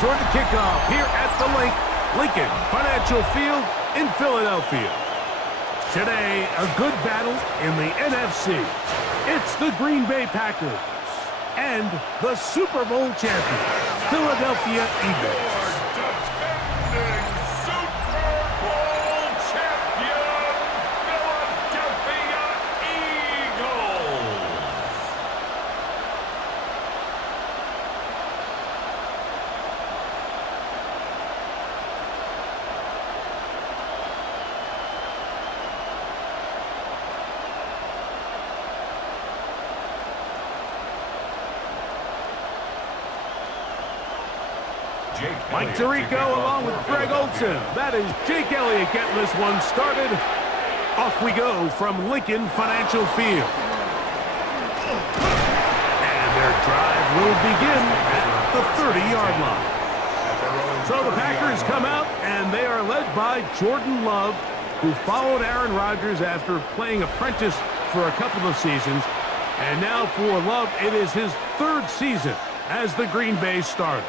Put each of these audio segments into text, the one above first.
toward the kickoff here at the Lincoln Financial Field in Philadelphia. Today, a good battle in the NFC. It's the Green Bay Packers and the Super Bowl champion, Philadelphia Eagles. Mike Tirico along with Greg Olson. That is Jake Elliott getting this one started. Off we go from Lincoln Financial Field. And their drive will begin at the 30-yard line. So the Packers come out, and they are led by Jordan Love, who followed Aaron Rodgers after playing apprentice for a couple of seasons. And now for Love, it is his third season as the Green Bay starter.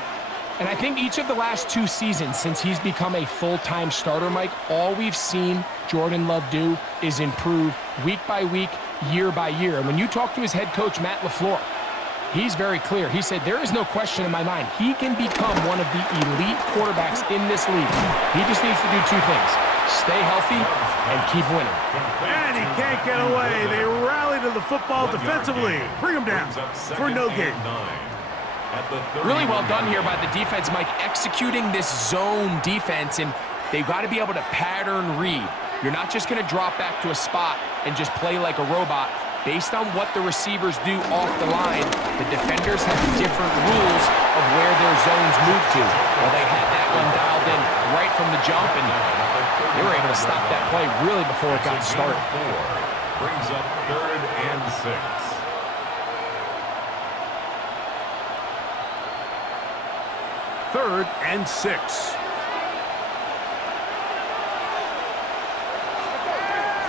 And I think each of the last 2 seasons since he's become a full-time starter, Mike, all we've seen Jordan Love do is improve week by week, year by year. And when you talk to his head coach, Matt LaFleur, he's very clear. He said, there is no question in my mind. He can become one of the elite quarterbacks in this league. He just needs to do 2 things: stay healthy and keep winning. And he can't get away. They rally to the football defensively. Bring him down for no gain. Really well done here by the defense, Mike, executing this zone defense, and they've got to be able to pattern read. You're not just going to drop back to a spot and just play like a robot. Based on what the receivers do off the line, the defenders have different rules of where their zones move to. Well, they had that one dialed in right from the jump, and they were able to stop that play really before it got started. Brings up 3rd and 6. Third and 6.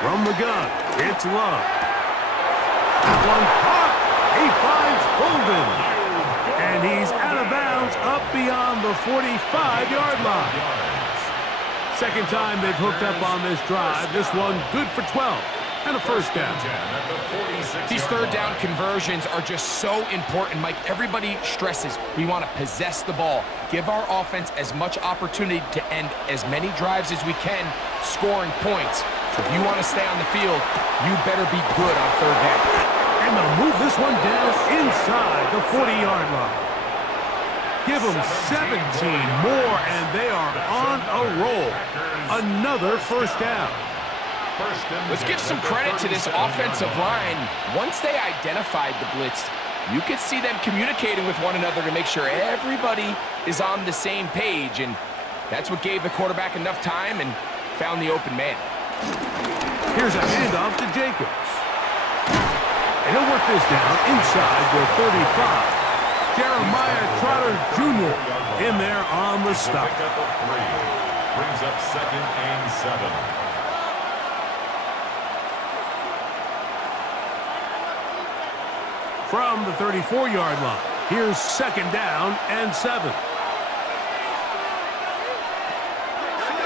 From the gun, it's Love. That one caught. He finds Bolden. And he's out of bounds up beyond the 45-yard line. Second time they've hooked up on this drive. This one good for 12 and a first down. These third down conversions are just so important, Mike. Everybody stresses we want to possess the ball, give our offense as much opportunity to end as many drives as we can, scoring points. So if you want to stay on the field, you better be good on third down. And they'll move this one down inside the 40-yard line. Give them 17 more, and they are on a roll. Another first down. Let's give some credit to this offensive line. Once they identified the blitz, you could see them communicating with one another to make sure everybody is on the same page, and that's what gave the quarterback enough time and found the open man. Here's a handoff to Jacobs. And he'll work this down inside the 35. Jeremiah Trotter Jr. in there on the stop. Brings up 2nd and 7. From the 34-yard line, here's 2nd down and 7.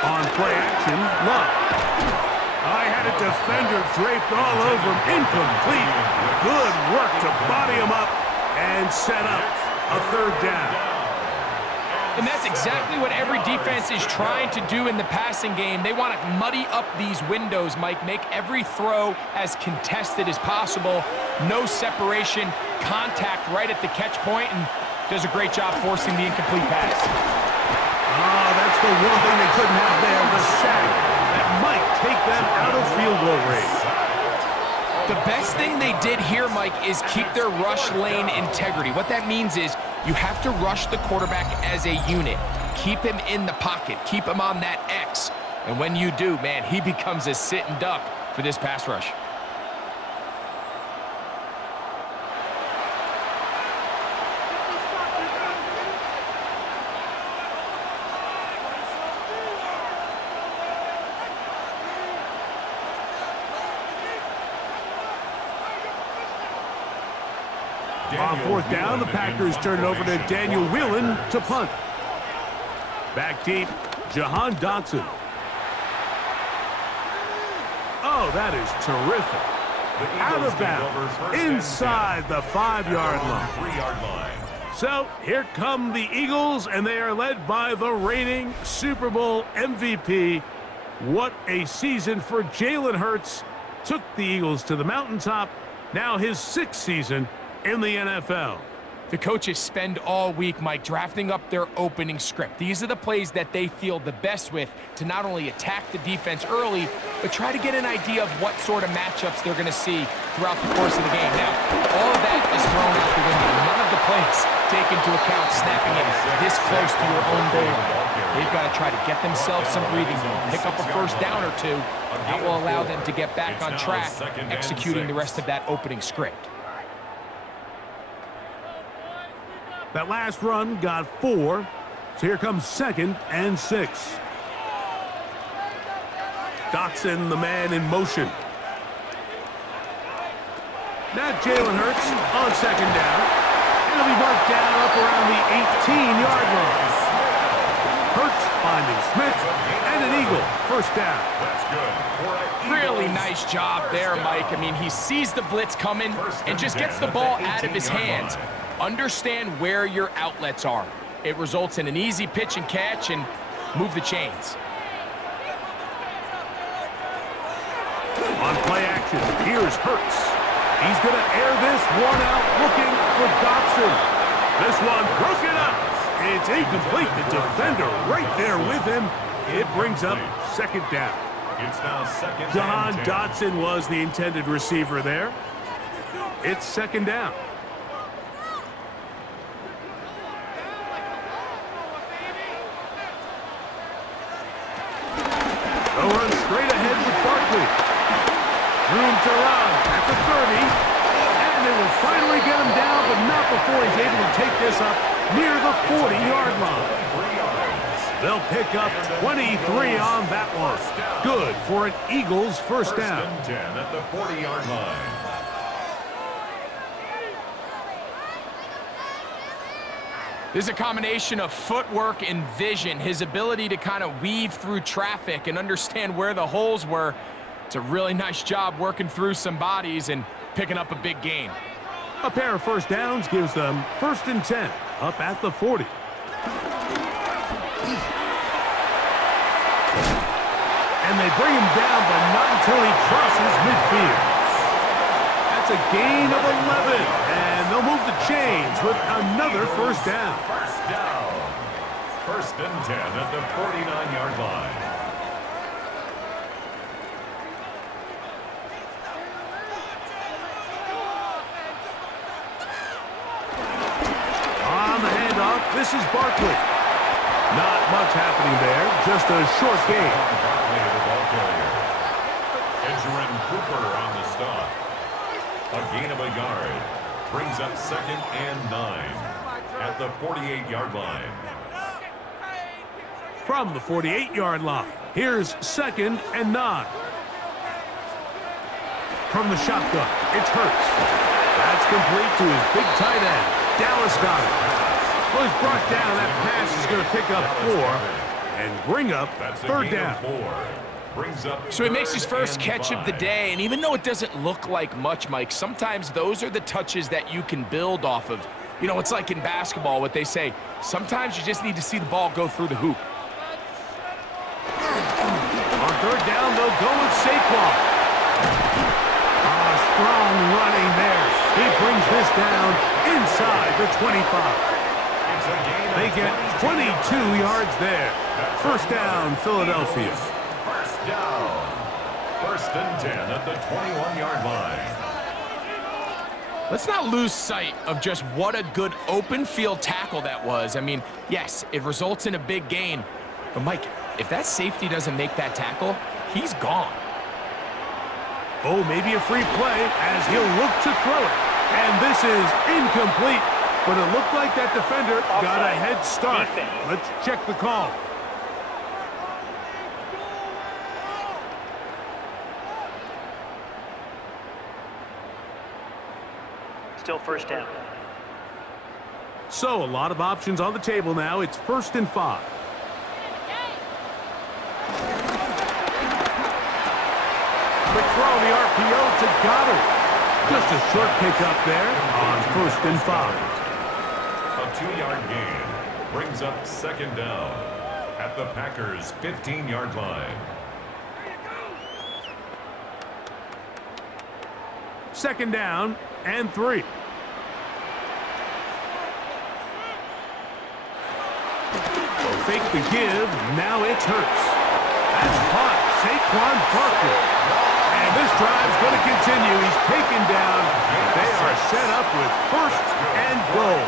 On play action, Love. I had a defender draped all over him, incomplete. Good work to body him up and set up a 3rd down. And that's exactly what every defense is trying to do in the passing game. They want to muddy up these windows, Mike, make every throw as contested as possible. No separation, contact right at the catch point, and does a great job forcing the incomplete pass. Oh, that's the one thing they couldn't have there, the sack. That might take them out of field goal range. The best thing they did here, Mike, is keep their rush lane integrity. What that means is you have to rush the quarterback as a unit. Keep him in the pocket. Keep him on that X. And when you do, man, he becomes a sitting duck for this pass rush. On 4th down, the Packers turn it over to Daniel Whelan to punt. Back deep, Jahan Dotson. Oh, that is terrific. Out of bounds, inside the 5-yard line. 3-yard line. So here come the Eagles, and they are led by the reigning Super Bowl MVP. What a season for Jalen Hurts. Took the Eagles to the mountaintop. Now his 6th season in the NFL. The coaches spend all week, Mike, drafting up their opening script. These are the plays that they feel the best with to not only attack the defense early, but try to get an idea of what sort of matchups they're going to see throughout the course of the game. Now, all of that is thrown out the window. None of the plays take into account snapping it this close to your own goal line. They've got to try to get themselves some breathing room, pick up a first down or two. That will allow them to get back on track, executing the rest of that opening script. That last run got 4. So here comes 2nd and 6. Dotson, the man in motion. Now Jalen Hurts on 2nd down. It'll be marked down up around the 18-yard line. Hurts finding Smith, and an Eagle. First down. That's good. Really nice job there, Mike. I mean, he sees the blitz coming and just gets the ball out of his hands. Understand where your outlets are. It results in an easy pitch and catch and move the chains. On play action, here's Hurts. He's going to air this one out looking for Dotson. This one broken up. It's incomplete. The defender right there with him. It brings up 2nd down. It's now 2nd Jahan and 10. Dotson was the intended receiver there. It's 2nd down. They'll run straight ahead with Barkley. Room to run at the 30. And they will finally get him down, but not before he's able to take this up near the 40-yard line. They'll pick up 23 on that one. Good for an Eagles first down. First and 10 at the 40-yard line. There's a combination of footwork and vision, his ability to kind of weave through traffic and understand where the holes were. It's a really nice job working through some bodies and picking up a big gain. A pair of first downs gives them 1st and 10 up at the 40. And they bring him down, but not until he crosses midfield. That's a gain of 11, and they'll move the chains with another first down. First down. 1st and 10 at the 49-yard line. On the handoff, this is Barkley. Not much happening there, just a short gain. Barkley, the ball carrier. Edgerrin Cooper on the stop. A gain of a yard. Brings up 2nd and 9 at the 48-yard line. From the 48-yard line, here's 2nd and 9. From the shotgun, it's Hurts. That's complete to his big tight end. Dallas got it. Well, he's brought down. That pass is going to pick up 4 and bring up 3rd down. So he makes his first catch of the day, and even though it doesn't look like much, Mike, sometimes those are the touches that you can build off of. You know, it's like in basketball, what they say, sometimes you just need to see the ball go through the hoop. On 3rd down, they'll go with Saquon. Strong running there. He brings this down inside the 25. They get 22 yards there. First down, Philadelphia. First down. 1st and 10 at the 21-yard line. Let's not lose sight of just what a good open field tackle that was. I mean, yes, it results in a big gain. But, Mike, if that safety doesn't make that tackle, he's gone. Oh, maybe a free play as he'll look to throw it. And this is incomplete. But it looked like that defender got a head start. Let's check the call. Still first down. So a lot of options on the table now. It's 1st and 5. throwing the RPO to Goddard. Just a short pickup there on 1st and 5. A 2-yard gain brings up 2nd down at the Packers' 15-yard line. 2nd down and 3. Fake the give. Now it's Hurts. That's caught. Saquon Barkley. And this drive's going to continue. He's taken down. They are set up with 1st and goal.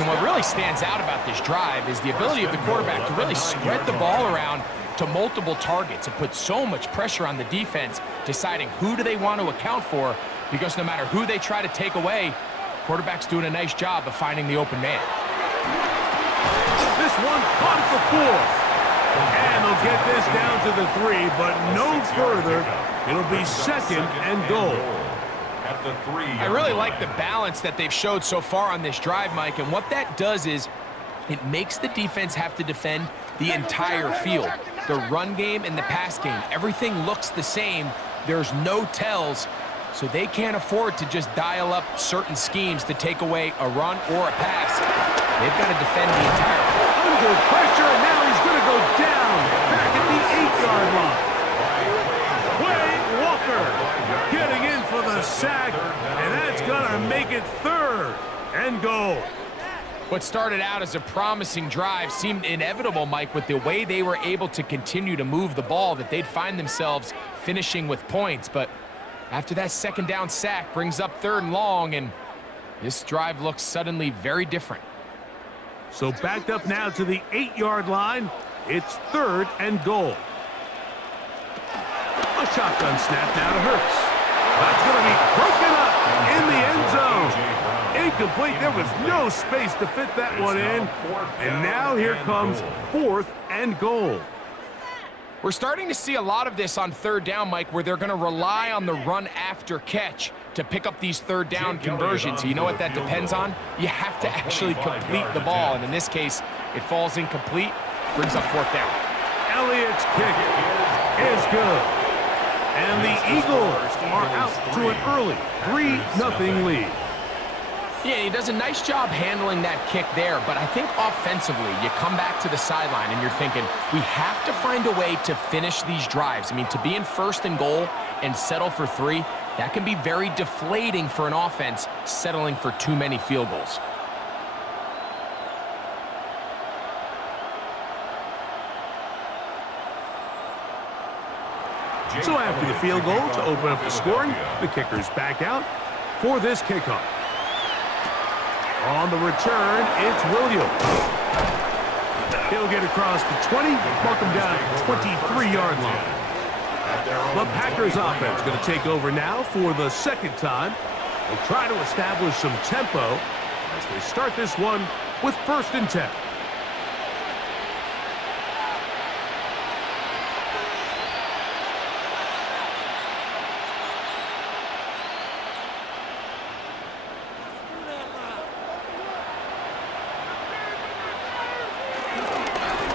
And what really stands out about this drive is the ability of the quarterback to really spread the ball around to multiple targets. It puts so much pressure on the defense, deciding who do they want to account for, because no matter who they try to take away, quarterback's doing a nice job of finding the open man. This one caught at the 4. And they'll get this down to the 3, but no further. It'll be 2nd and goal. At the 3. I really like the balance that they've showed so far on this drive, Mike, and what that does is it makes the defense have to defend the entire field. The run game and the pass game, everything looks the same. There's no tells, so they can't afford to just dial up certain schemes to take away a run or a pass. They've got to defend the entire field. Under pressure, and now he's going to go down back at the 8-yard line. Quay Walker getting in for the sack, and that's going to make it 3rd and goal. What started out as a promising drive seemed inevitable, Mike, with the way they were able to continue to move the ball, that they'd find themselves finishing with points. But after that 2nd down sack brings up 3rd and long, and this drive looks suddenly very different. So backed up now to the 8-yard line. It's 3rd and goal. A shotgun snap now to Hurts. That's going to be broken up in the end zone. Incomplete. There was no space to fit that one in. And now here comes 4th and goal. We're starting to see a lot of this on 3rd down, Mike, where they're going to rely on the run after catch to pick up these 3rd down conversions. You know what that depends on? You have to actually complete the ball, and in this case, it falls incomplete, brings up 4th down. Elliott's kick is good. And the Eagles are out to an early 3-0 lead. Yeah, he does a nice job handling that kick there, but I think offensively, you come back to the sideline and you're thinking, we have to find a way to finish these drives. I mean, to be in 1st and goal and settle for 3, that can be very deflating for an offense settling for too many field goals. So after the field goal to open up the scoring, the kicker's back out for this kickoff. On the return, it's Williams. He'll get across the 20, mark him down at the 23-yard line. The Packers offense going to take over now for the 2nd time. They'll try to establish some tempo as they start this one with 1st and 10.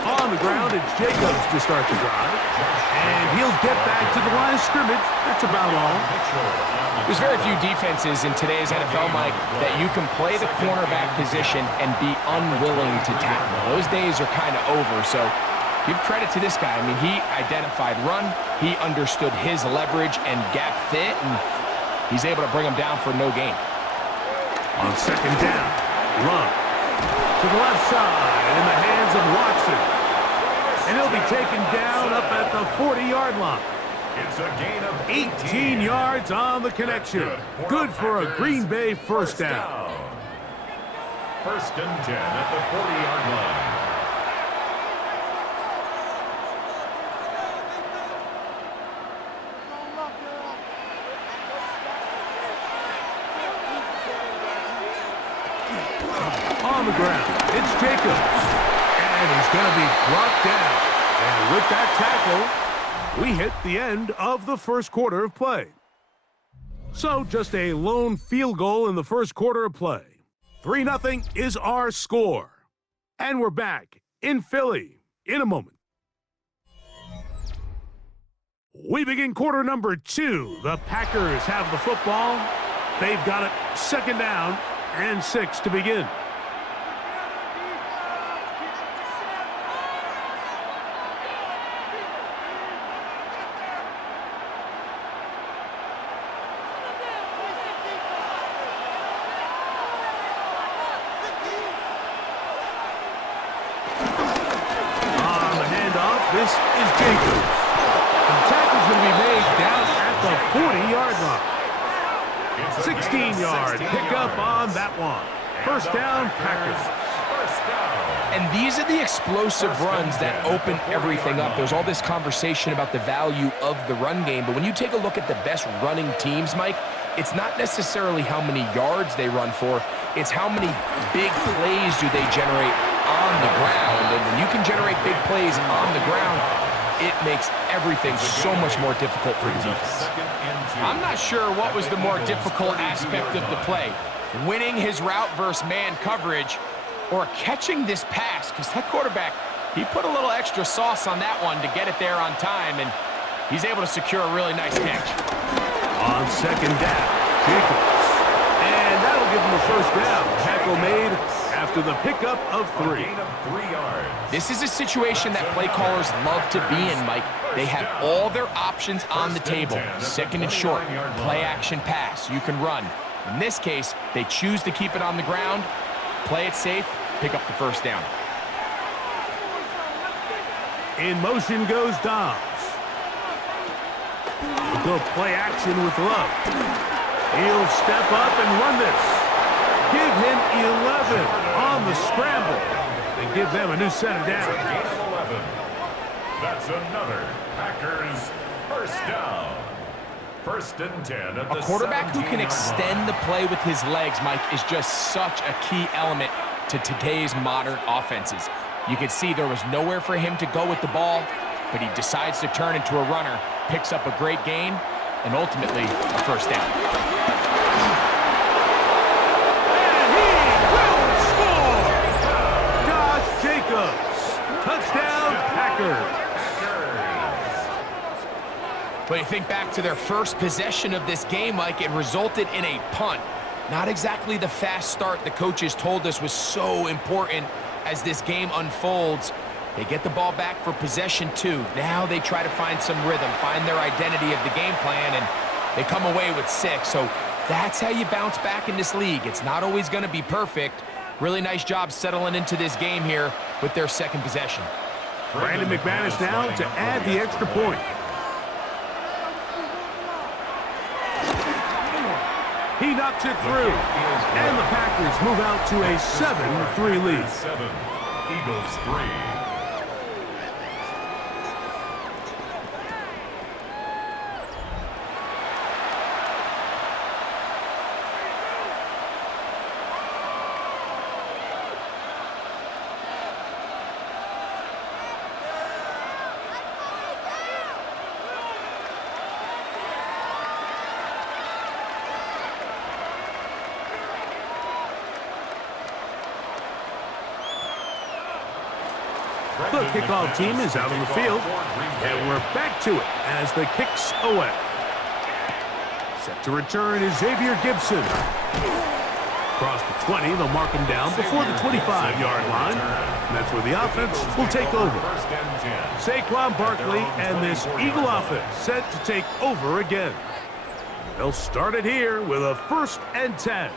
On the ground, it's Jacobs to start the drive. And he'll get back to the line of scrimmage. That's about all. There's very few defenses in today's NFL, Mike, that you can play the cornerback position and be unwilling to tackle. Those days are kind of over, so give credit to this guy. I mean, he identified run, he understood his leverage and gap fit, and he's able to bring him down for no gain. On 2nd down, Love to the left side in the hands of Watson. And he'll be taken down up at the 40-yard line. It's a gain of 18 yards on the connection. Good for a Green Bay 1st down. 1st and 10 at the 40-yard line. On the ground, it's Jacobs. And he's going to be brought down. And with that tackle, we hit the end of the 1st quarter of play. So just a lone field goal in the 1st quarter of play. 3-0 is our score. And we're back in Philly in a moment. We begin quarter number 2. The Packers have the football. They've got it 2nd down and 6 to begin. This is Jacobs. The tackle's going to be made down at the 40-yard line. 16-yard pickup on that one. 1st down, Packers. And these are the explosive runs that open everything up. There's all this conversation about the value of the run game, but when you take a look at the best running teams, Mike, it's not necessarily how many yards they run for, it's how many big plays do they generate on the ground. And when you can generate big plays on the ground, it makes everything so much more difficult for the defense. I'm not sure what was the more difficult aspect of the play, winning his route versus man coverage or catching this pass, because that quarterback, he put a little extra sauce on that one to get it there on time, and he's able to secure a really nice catch. On 2nd down, Jacobs. And that'll give him a 1st down. Tackle made after the pickup of 3. This is a situation that play callers love to be in, Mike. They have all their options on the table. 2nd and short, play action pass, you can run. In this case, they choose to keep it on the ground, play it safe, pick up the 1st down. In motion goes Dobbs. We'll go play action with Love. He'll step up and run this. Give him 11 on the scramble. And give them a new set of downs. That's another Packers 1st down. 1st and 10 at the A quarterback who can 17-yard extend line. the play with his legs, Mike, is just such a key element to today's modern offenses. You can see there was nowhere for him to go with the ball, but he decides to turn into a runner, picks up a great gain, and ultimately a 1st down. And he will score! Josh Jacobs. Touchdown, Packers. But you think back to their first possession of this game, Mike, it resulted in a punt. Not exactly the fast start the coaches told us was so important as this game unfolds. They get the ball back for possession 2. Now they try to find some rhythm, find their identity of the game plan, and they come away with 6. So that's how you bounce back in this league. It's not always going to be perfect. Really nice job settling into this game here with their 2nd possession. Brandon McManus now to add the extra point. He knocks it through, and the Packers move out to a 7-3 lead. 7, Eagles 3. The kickoff team is out on the field, and we're back to it as the kick's away. Set to return is Xavier Gibson. Across the 20, they'll mark him down before the 25-yard line. And that's where the offense will take over. Saquon Barkley and this Eagle offense set to take over again. They'll start it here with a 1st and 10.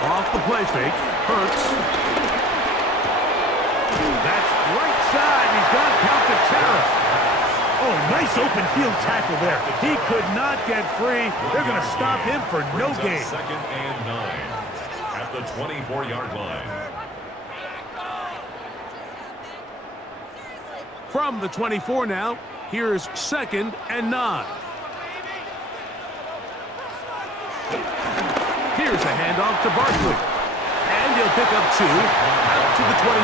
Off the play fake, Hurts. That's right side. He's got count to Terra. Oh, nice open field tackle there. He could not get free. They're going to stop him for no gain. 2nd and 9 at the 24-yard line. From the 24 now, here's 2nd and 9. Here's a handoff to Barkley. And he'll pick up 2 out to the 27.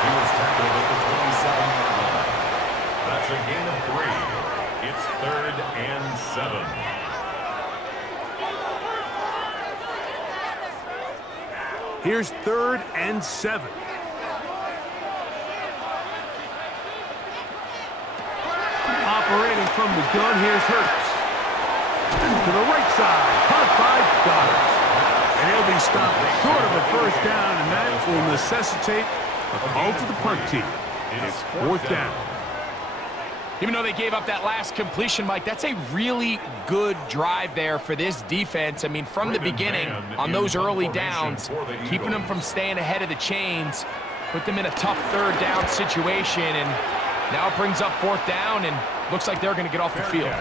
He was tackled at the 27-yard line. That's a gain of 3. It's 3rd and 7. Here's 3rd and 7. Operating from the gun, here's Hurts. To the right side, caught by Goddard. And he'll be stopped short of a first down, and that will necessitate a call to the punt team. It's 4th down. Even though they gave up that last completion, Mike, that's a really good drive there for this defense. I mean, from the beginning, on those early downs, keeping them from staying ahead of the chains, put them in a tough 3rd down situation, and now it brings up 4th down, and looks like they're going to get off the field.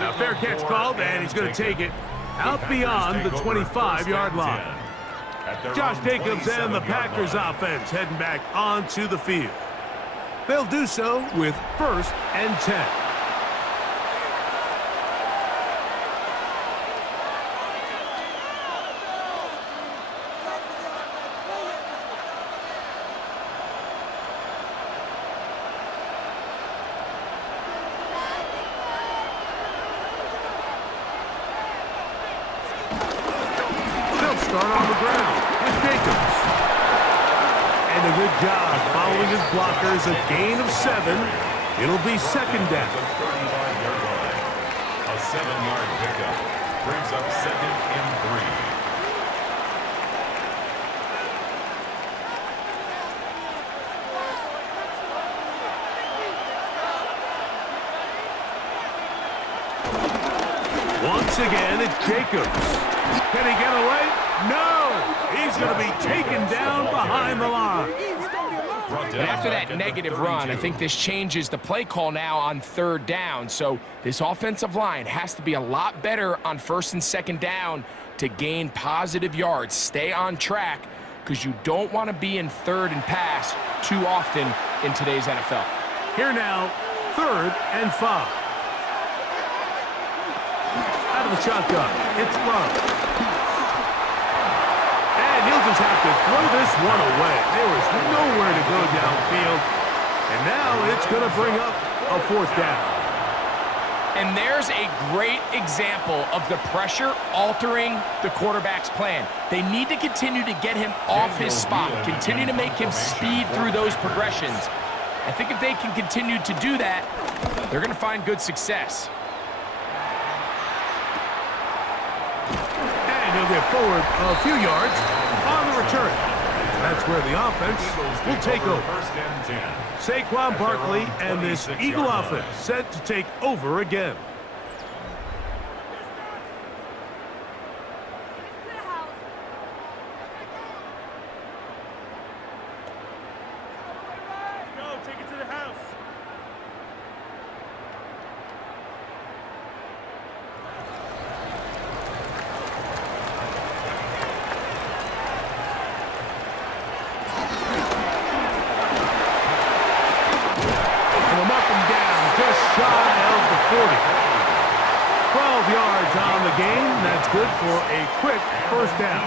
A fair catch called, and he's going to take it out beyond the 25-yard line. Josh Jacobs and the Packers offense heading back onto the field. They'll do so with 1st and 10. Start on the ground with Jacobs. And a good job following his blockers, a gain of 7. It'll be 2nd down. A 35-yard line. A 7-yard pickup brings up 2nd and 3. Once again, it's Jacobs. Can he get away? No! He's going to be taken down behind the line. And after that negative run, I think this changes the play call now on 3rd down. So this offensive line has to be a lot better on 1st and 2nd down to gain positive yards. Stay on track, because you don't want to be in 3rd and pass too often in today's NFL. Here now, 3rd and 5. Out of the shotgun, it's Love. And he'll just have to throw this one away. There was nowhere to go downfield. And now it's going to bring up a 4th down. And there's a great example of the pressure altering the quarterback's plan. They need to continue to get him off his spot, continue to make him speed through those progressions. I think if they can continue to do that, they're going to find good success. And he'll get forward a few yards on the return. That's where the offense will take over. 1st and 10. Saquon Barkley and this Eagle offense set to take over again. Good for a quick 1st down.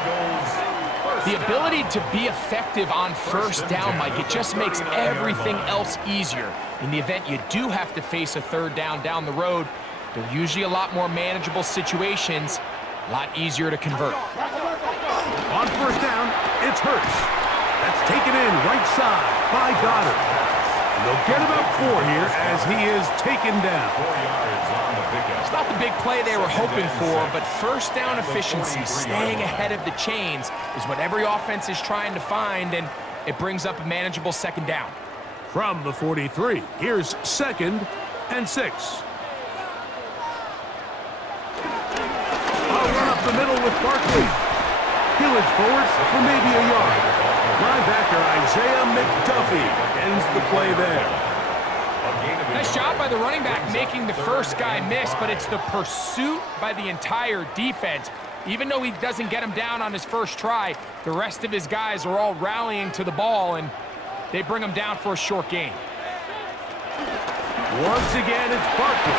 The ability to be effective on 1st down, Mike, it just makes everything else easier. In the event you do have to face a 3rd down the road, they're usually a lot more manageable situations, a lot easier to convert. On 1st down, it's Hurts. That's taken in right side by Goddard. And they'll get about 4 here as he is taken down. 4 yards on the pickup. It's not the big play they were hoping for, but 1st down efficiency, staying ahead of the chains, is what every offense is trying to find, and it brings up a manageable 2nd down. From the 43, here's 2nd and 6. I'll run up the middle with Barkley. Hillage forward for maybe a yard. Linebacker Isaiah McDuffie ends the play there. Nice job by the running back making the first guy miss, but it's the pursuit by the entire defense. Even though he doesn't get him down on his first try, the rest of his guys are all rallying to the ball, and they bring him down for a short gain. Once again, it's Barkley.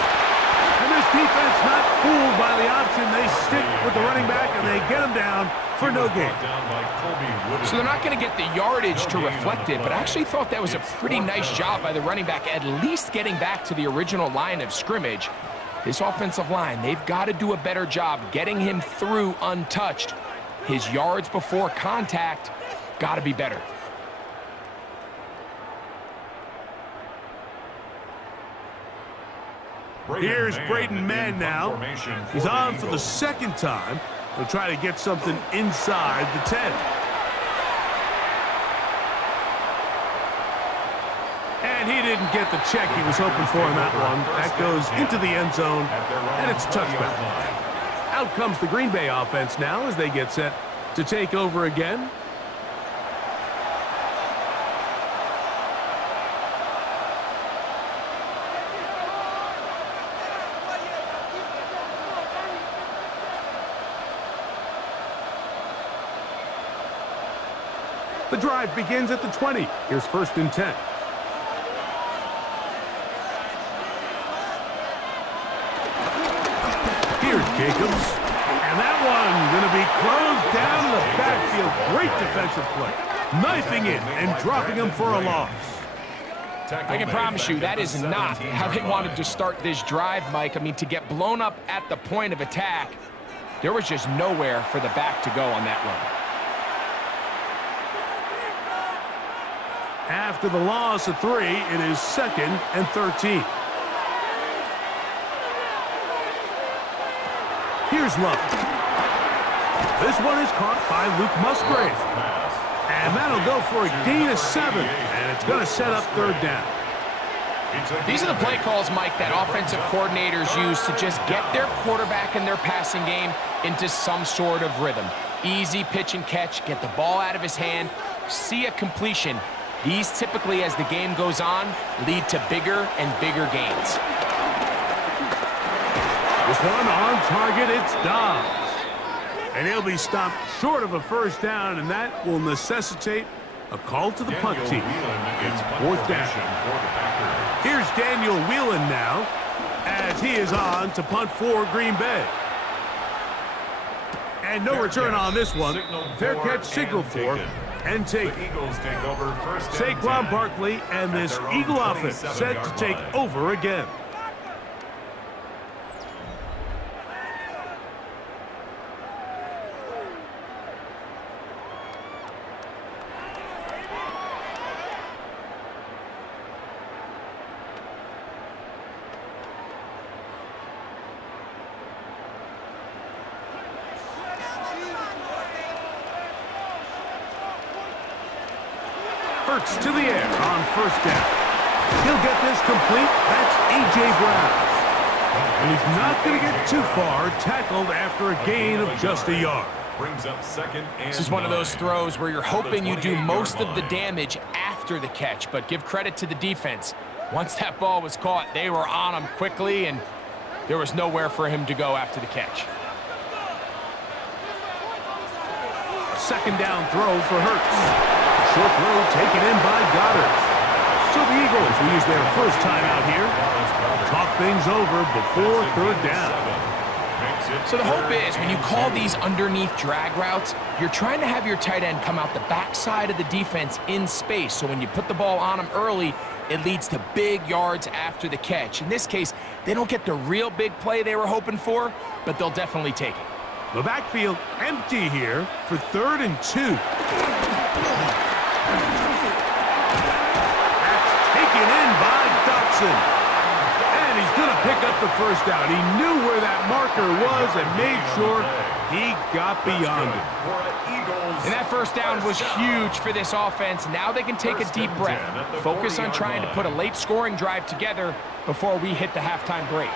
And this defense not fooled by the option. They stick with the running back, and they get him down for no gain. So they're not going to get the yardage to reflect it, but I actually thought that was a pretty nice job by the running back, at least getting back to the original line of scrimmage. This offensive line, they've got to do a better job getting him through untouched. His yards before contact got to be better. Here's Braden Mann now. He's on for the second time. He'll try to get something inside the 10. And he didn't get the check he was hoping for in that one. That goes into the end zone, and it's a touchback. Out comes the Green Bay offense now as they get set to take over again. The drive begins at the 20. Here's 1st and 10. Here's Jacobs. And that one going to be closed down the backfield. Great defensive play. Knifing in and dropping him for a loss. I can promise you that is not how they wanted to start this drive, Mike. I mean, to get blown up at the point of attack, there was just nowhere for the back to go on that run. After the loss of 3, it is 2nd and 13. Here's Love. This one is caught by Luke Musgrave. And that'll go for a gain of 7. And it's going to set up 3rd down. These are the play calls, Mike, that offensive coordinators use to just get their quarterback and their passing game into some sort of rhythm. Easy pitch and catch, get the ball out of his hand, see a completion. These typically, as the game goes on, lead to bigger and bigger gains. This one on target, it's Dobbs. And he'll be stopped short of a 1st down, and that will necessitate a call to the punt team. It's 4th down. Here's Daniel Whelan now, as he is on to punt for Green Bay. And no return on this one. Fair catch signal for and take Saquon Barkley and this Eagle offense set to take over again. Hurts to the air on 1st down. He'll get this complete. That's A.J. Brown. And he's not going to get too far, tackled after a gain of just a yard. This is one of those throws where you're hoping you do most of the damage after the catch, but give credit to the defense. Once that ball was caught, they were on him quickly, and there was nowhere for him to go after the catch. 2nd down throw for Hurts. Short throw taken in by Goddard. So the Eagles will use their 1st time out here. Talk things over before 3rd down. So the hope is when you call these underneath drag routes, you're trying to have your tight end come out the backside of the defense in space. So when you put the ball on him early, it leads to big yards after the catch. In this case, they don't get the real big play they were hoping for, but they'll definitely take it. The backfield empty here for 3rd and 2. That's taken in by Dotson. And he's going to pick up the 1st down. He knew where that marker was and made sure he got beyond it. And that 1st down was huge for this offense. Now they can take a deep breath, focus on trying to put a late scoring drive together before we hit the halftime break.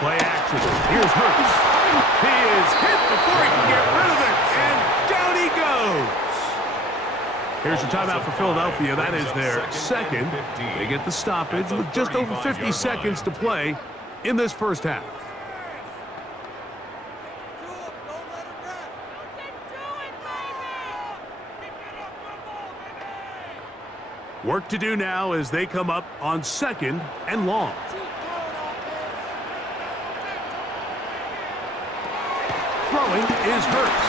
Play action. Here's Hurts. He is hit before he can get rid of it, and down he goes. Here's the timeout for Philadelphia. That is their 2nd. They get the stoppage with just over 50 seconds to play in this 1st half. Work to do now as they come up on 2nd and long. Throwing is Hurts.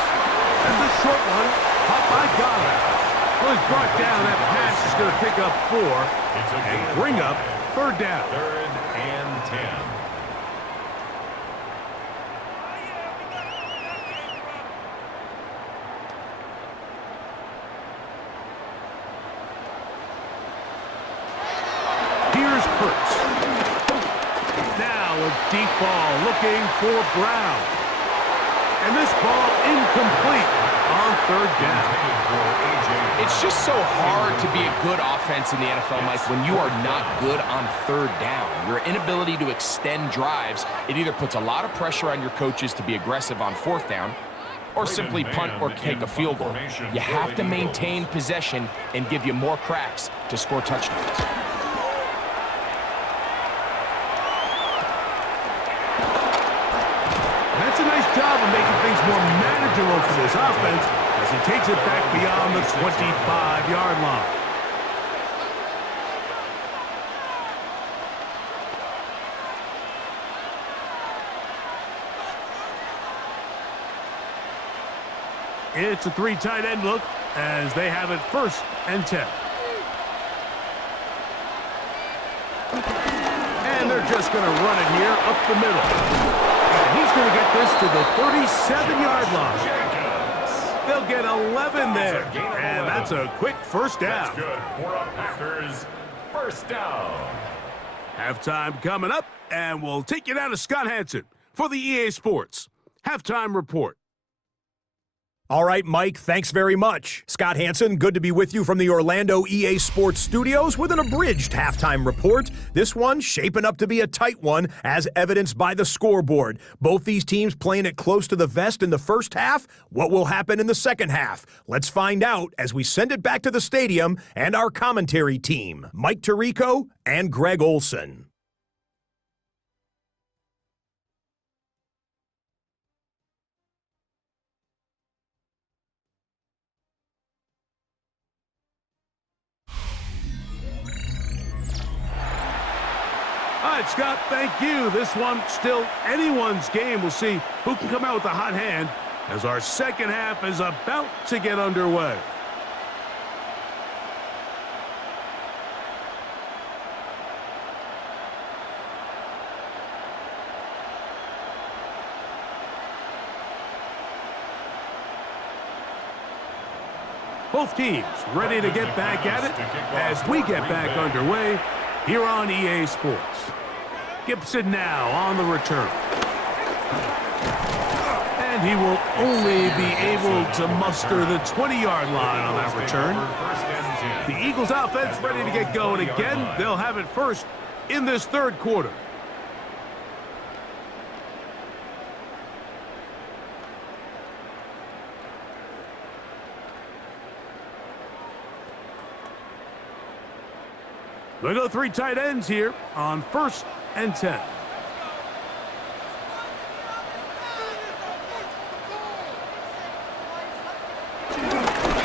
That's a short one, caught by Goddard. Well, he's brought down. That pass is going to pick up 4 and bring up 3rd down. 3rd and 10. Here's Hurts. Now a deep ball looking for Brown. And this ball incomplete on 3rd down. It's just so hard to be a good offense in the NFL, Mike, when you are not good on 3rd down. Your inability to extend drives, it either puts a lot of pressure on your coaches to be aggressive on 4th down or simply punt or take a field goal. You have to maintain possession and give you more cracks to score touchdowns. That's a nice job of making things more manageable for this offense as he takes it back beyond the 25-yard line. It's a 3 tight end look as they have it 1st and 10. And they're just going to run it here up the middle. And he's going to get this to the 37-yard line. They'll get 11 there. And that's a quick 1st down. That's good for a Packers 1st down. Halftime coming up, and we'll take you down to Scott Hanson for the EA Sports Halftime Report. All right, Mike, thanks very much. Scott Hanson, good to be with you from the Orlando EA Sports Studios with an abridged halftime report. This one shaping up to be a tight one, as evidenced by the scoreboard. Both these teams playing it close to the vest in the first half. What will happen in the second half? Let's find out as we send it back to the stadium and our commentary team, Mike Tirico and Greg Olson. All right, Scott, thank you. This one still anyone's game. We'll see who can come out with the hot hand as our second half is about to get underway. Both teams ready to get back at it as we get back underway here on EA Sports. Gibson now on the return. And he will only be able to muster the 20-yard line on that return. The Eagles offense ready to get going again. They'll have it first in this 3rd quarter. They'll go 3 tight ends here on 1st and 10.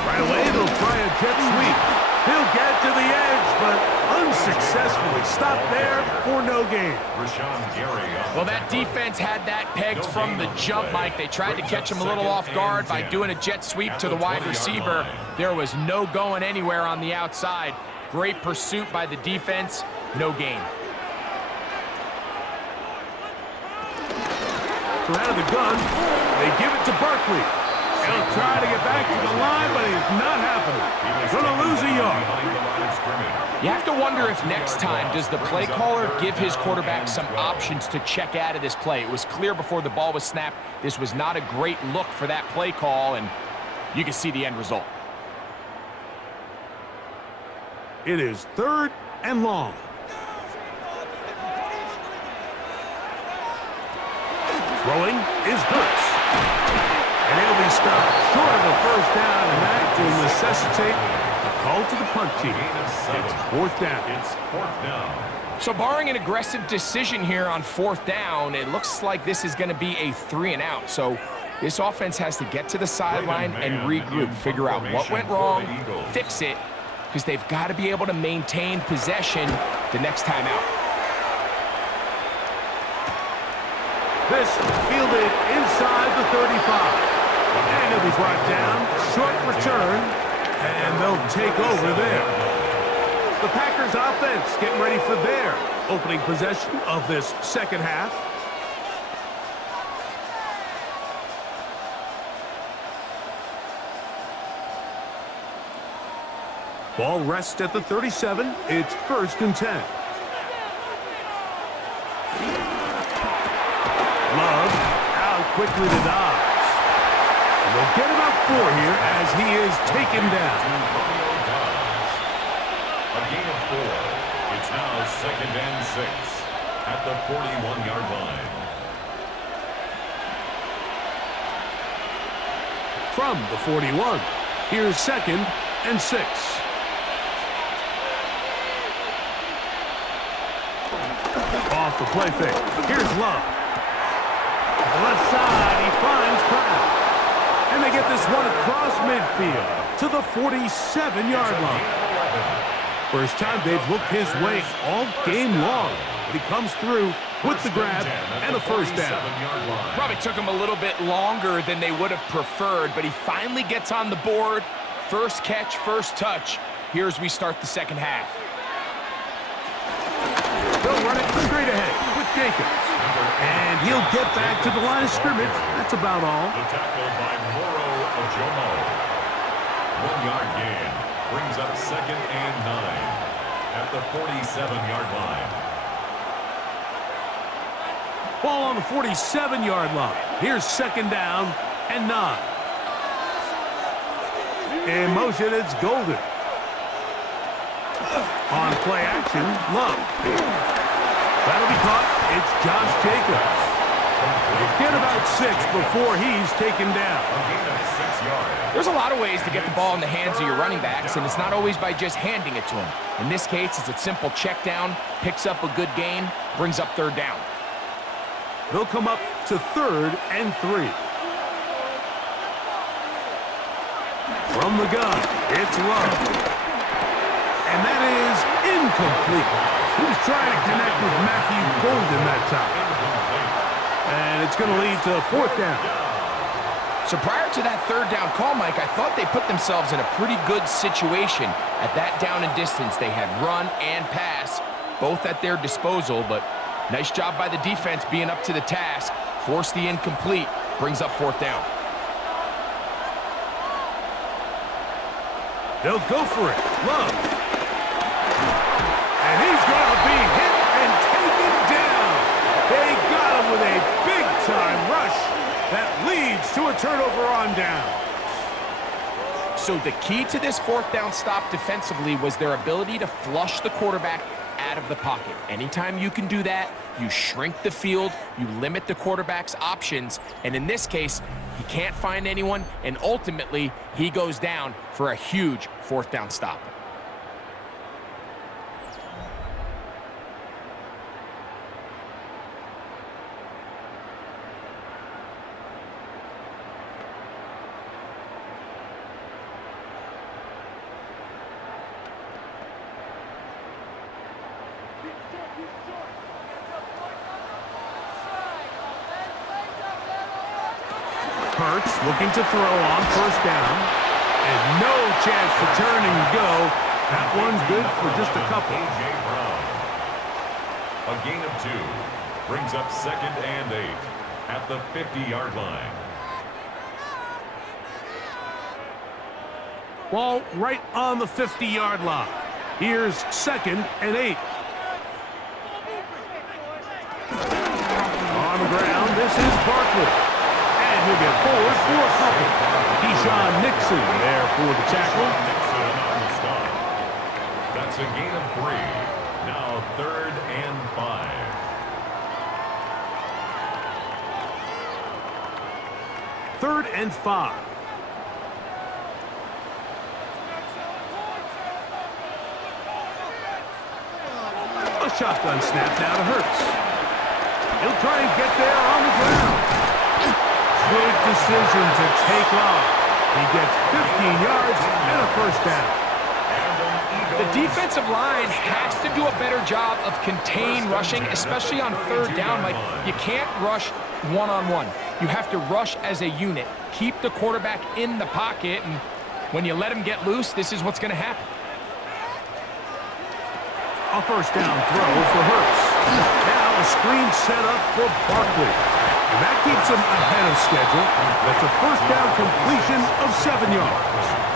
Right away, they'll try a jet sweep. He'll get to the edge, but unsuccessfully stopped there for no gain. Well, that defense had that pegged from the jump, Mike. They tried to catch him a little off guard by doing a jet sweep to the wide receiver. There was no going anywhere on the outside. Great pursuit by the defense, no gain. So out of the gun, they give it to Barkley. He'll try to get back to the line, but it's not happening. He's going to lose a yard. You have to wonder if next time, does the play caller give his quarterback some options to check out of this play? It was clear before the ball was snapped. This was not a great look for that play call, and you can see the end result. It is 3rd and long. Throwing is Hurts. And he'll be stopped short of a 1st down, and that will necessitate a call to the punt team. It's 4th down. It's 4th down. So barring an aggressive decision here on 4th down, it looks like this is going to be a 3 and out. So this offense has to get to the sideline and regroup, figure out what went wrong, fix it, because they've got to be able to maintain possession the next time out. This fielded inside the 35. And it'll be brought down. Short return. And they'll take over there. The Packers offense getting ready for their opening possession of this second half. Ball rests at the 37. It's 1st and 10. Love out quickly to Dobbs. And they'll get about 4 here as he is taken down. A gain of 4. It's now 2nd and 6 at the 41-yard line. From the 41, here's 2nd and 6. Off the play fake. Here's Love. To the left side, he finds Kraft. And they get this one across midfield to the 47-yard line. First time they've looked his way all game long. But he comes through with the grab and a first down. Probably took him a little bit longer than they would have preferred, but he finally gets on the board. First catch, first touch. Here as we start the second half. They'll run it straight ahead with Jacobs. And he'll get back to the line of scrimmage. That's about all. The tackle by Moro Ojomo. 1-yard gain. Brings up 2nd and 9 at the 47-yard line. Ball on the 47-yard line. Here's 2nd down and 9. In motion, it's Golden. On play action, Love. That'll be caught. It's Josh Jacobs. Get about 6 before he's taken down. There's a lot of ways to get the ball in the hands of your running backs, and it's not always by just handing it to them. In this case, it's a simple check down, picks up a good gain, brings up 3rd down. They'll come up to 3rd and 3. From the gun, it's Love. And that is incomplete. He was trying to connect with Matthew Golden that time. And it's going to lead to 4th down. So prior to that 3rd down call, Mike, I thought they put themselves in a pretty good situation at that down and distance. They had run and pass, both at their disposal, but nice job by the defense being up to the task. Force the incomplete, brings up 4th down. They'll go for it. Love. And he's going to be hit and taken down. They got him with a big-time rush that leads to a turnover on down. So the key to this 4th down stop defensively was their ability to flush the quarterback out of the pocket. Anytime you can do that, you shrink the field, you limit the quarterback's options, and in this case, he can't find anyone, and ultimately, he goes down for a huge 4th down stop. Hurts looking to throw on 1st down. And no chance to turn and go. That one's good for just a couple. A.J. Brown. A gain of 2. Brings up 2nd and 8 at the 50-yard line. Ball right on the 50-yard line. Here's 2nd and 8. On the ground, this is Barkley. And he'll get forward for a couple. Keyshawn Nixon there for the tackle. Nixon on the stop. That's a gain of 3. Now 3rd and 5. Third and 5. A shotgun snap now to Hurts. He'll try and get there on the ground. Good decision to take off. He gets 15 yards and a 1st down. And an The defensive line has to do a better job of contain rushing, especially on third down. Like, you can't rush one-on-one. You have to rush as a unit. Keep the quarterback in the pocket, and when you let him get loose, this is what's going to happen. A first down throw for Hurts. Now a screen set up for Barkley. And that keeps him ahead of schedule. That's a first down completion of 7 yards.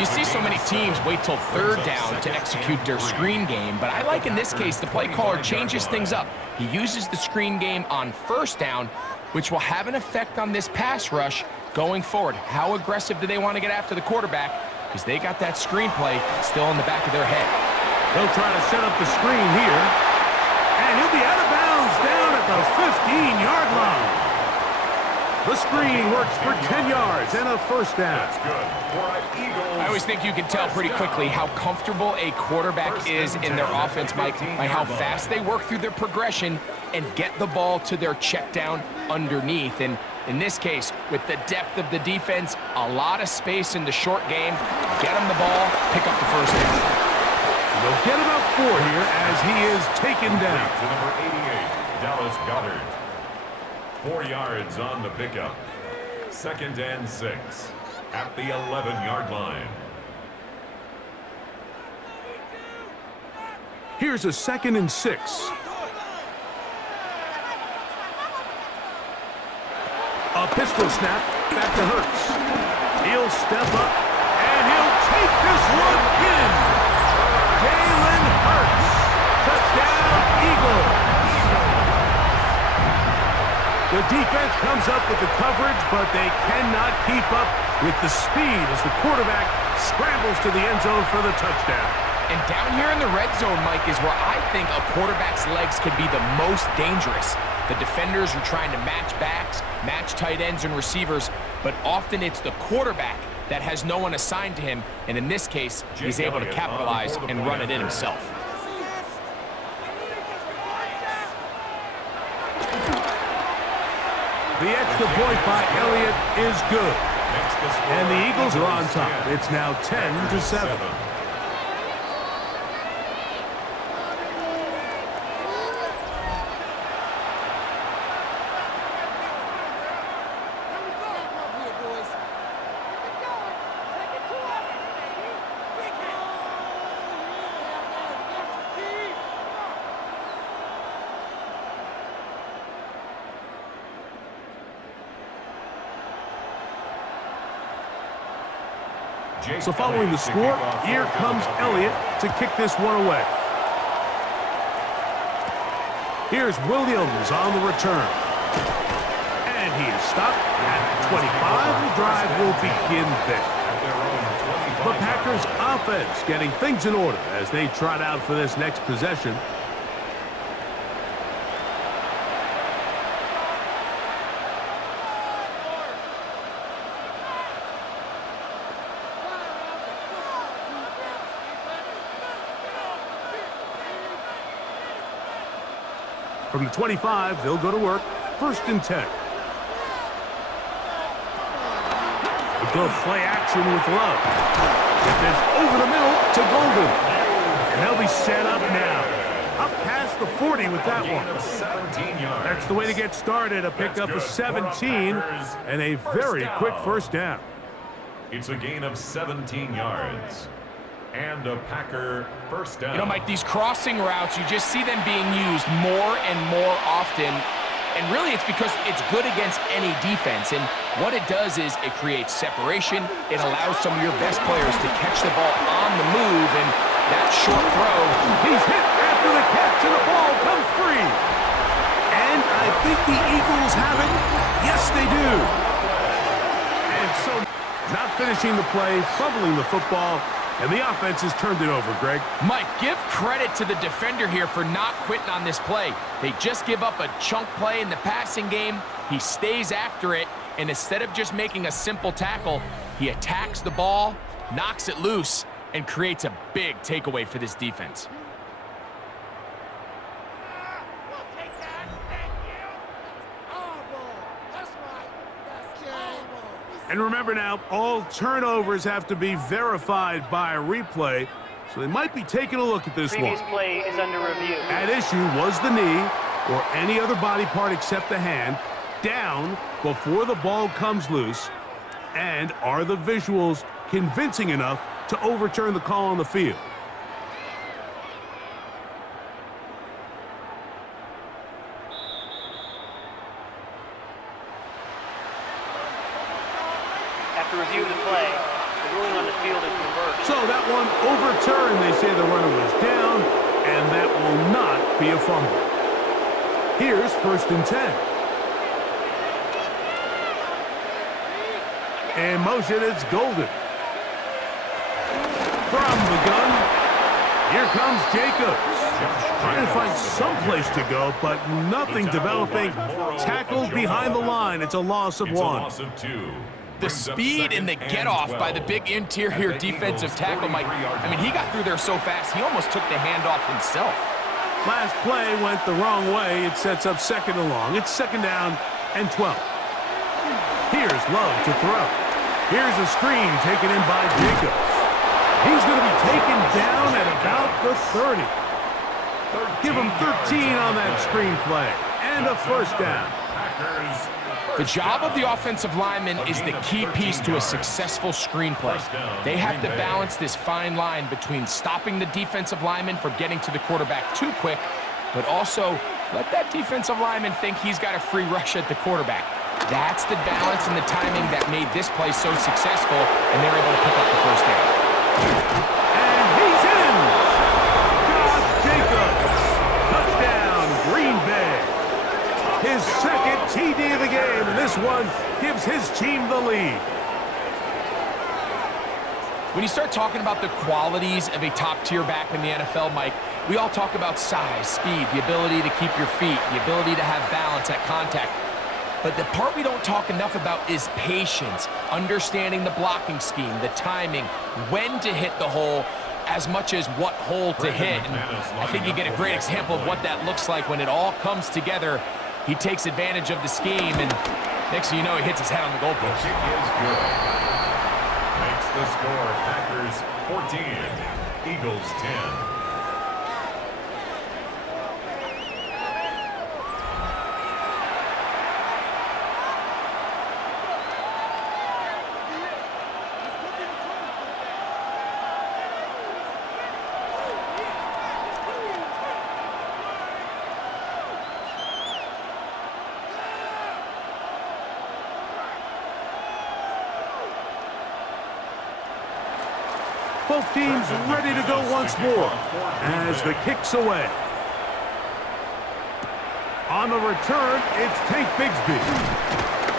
You see so many teams wait till third down to execute their screen game, but I like in this case the play caller changes things up. He uses the screen game on first down, which will have an effect on this pass rush going forward. How aggressive do they want to get after the quarterback? Because they got that screen play still in the back of their head. They'll try to set up the screen here. And he'll be out of bounds down at the 15-yard line. The screen works for 10 yards and a first down. That's good. I always think you can tell pretty quickly how comfortable a quarterback is in their offense, Mike, by how fast they work through their progression and get the ball to their check down underneath. And in this case, with the depth of the defense, a lot of space in the short game, get him the ball, pick up the first down. They'll get about 4 here as he is taken down. To number 88, Dallas Goedert. 4 yards on the pickup. 2nd and 6 at the 11-yard line. Here's a 2nd and 6. A pistol snap back to Hurts. He'll step up and he'll take this one in. Jalen Hurts. Touchdown, Eagles. The defense comes up with the coverage, but they cannot keep up with the speed as the quarterback scrambles to the end zone for the touchdown. And down here in the red zone, Mike, is where I think a quarterback's legs could be the most dangerous. The defenders are trying to match backs, match tight ends and receivers, but often it's the quarterback that has no one assigned to him, and in this case, he's able to capitalize and run it in himself. The extra point by Elliott is good. And the Eagles are on top. It's now 10-7. So following the score, here comes Elliott to kick this one away. Here's Williams on the return. And he is stopped at 25. The drive will begin there. The Packers offense getting things in order as they trot out for this next possession. From the 25, they'll go to work. 1st and 10. A good play action with Love. Get this over the middle to Golden. And they'll be set up now. Up past the 40 with that one. That's the way to get started. A pickup of 17 and a very quick first down. It's a gain of 17 yards. And a Packer first down. You know, Mike, these crossing routes, you just see them being used more and more often. And really, it's because it's good against any defense. And what it does is it creates separation. It allows some of your best players to catch the ball on the move. And that short throw, he's hit after the catch, and the ball comes free. And I think the Eagles have it. Yes, they do. And so, not finishing the play, fumbling the football. And the offense has turned it over, Greg. Mike, give credit to the defender here for not quitting on this play. They just give up a chunk play in the passing game. He stays after it, and instead of just making a simple tackle, he attacks the ball, knocks it loose, and creates a big takeaway for this defense. And remember now, all turnovers have to be verified by a replay. So they might be taking a look at this Previous one. play is under review. At issue was the knee or any other body part except the hand down before the ball comes loose. And are the visuals convincing enough to overturn the call on the field? After reviewing the play, the ruling on the field is reversed. So that one overturned. They say the runner was down, and that will not be a fumble. Here's 1st and 10. In motion, it's Golden. From the gun, here comes Jacobs. Trying to find some place to go, but nothing developing. Tackled behind the line. It's a loss of 1. It's a loss of 2. The speed and the get-off by the big interior defensive tackle, Mike. I mean, he got through there so fast, he almost took the handoff himself. Last play went the wrong way. It sets up 2nd and long. It's 2nd down and 12. Here's Love to throw. Here's a screen taken in by Jacobs. He's going to be taken down at about the 30. Give him 13 on that screenplay. And a 1st down. The job of the offensive lineman is the key piece to a successful screenplay. They have to balance this fine line between stopping the defensive lineman from getting to the quarterback too quick, but also let that defensive lineman think he's got a free rush at the quarterback. That's the balance and the timing that made this play so successful, and they're able to pick up the 1st down. And he's in! Josh Jacobs! Touchdown, Green Bay! His 2nd TD of the game, and this one gives his team the lead. When you start talking about the qualities of a top-tier back in the NFL, Mike, we all talk about size, speed, the ability to keep your feet, the ability to have balance at contact. But the part we don't talk enough about is patience, understanding the blocking scheme, the timing, when to hit the hole, as much as what hole to hit. And I think you get a great example of what that looks like when it all comes together. He takes advantage of the scheme, and next thing you know, he hits his head on the goalpost. Kick is good. Makes the score Packers 14, Eagles 10. Both teams ready to go once more as the kick's away. On the return, it's Tank Bigsby.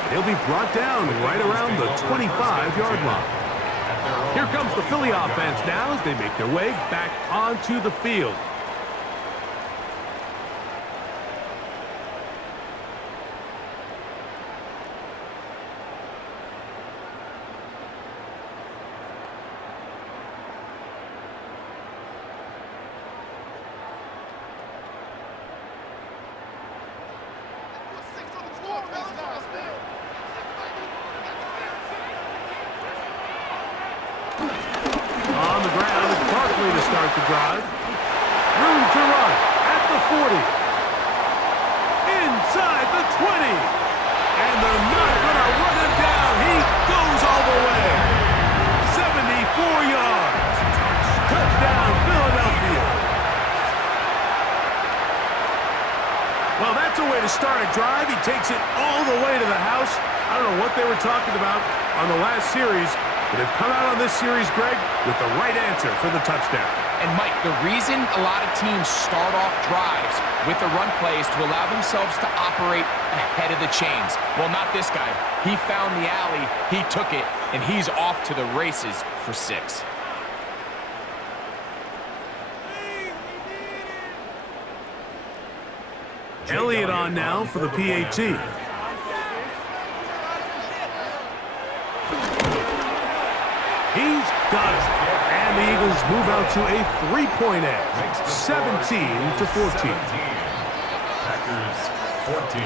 He'll be brought down right around the 25-yard line. Here comes the Philly offense now as they make their way back onto the field. On the ground, it's Barkley to start the drive. Room to run at the 40. Inside the 20. And they're not going to run him down. He goes all the way. 74 yards. Touchdown, Philadelphia. Well, that's a way to start a drive. He takes it all the way to the house. I don't know what they were talking about on the last series, but they've come out on this series, Greg, with the right answer for the touchdown. And, Mike, the reason a lot of teams start off drives with the run play is to allow themselves to operate ahead of the chains. Well, not this guy. He found the alley, he took it, and he's off to the races for 6. Elliott on now for the PAT. He's got it. And the Eagles move out to a 3-point edge, 17-14. Packers 14.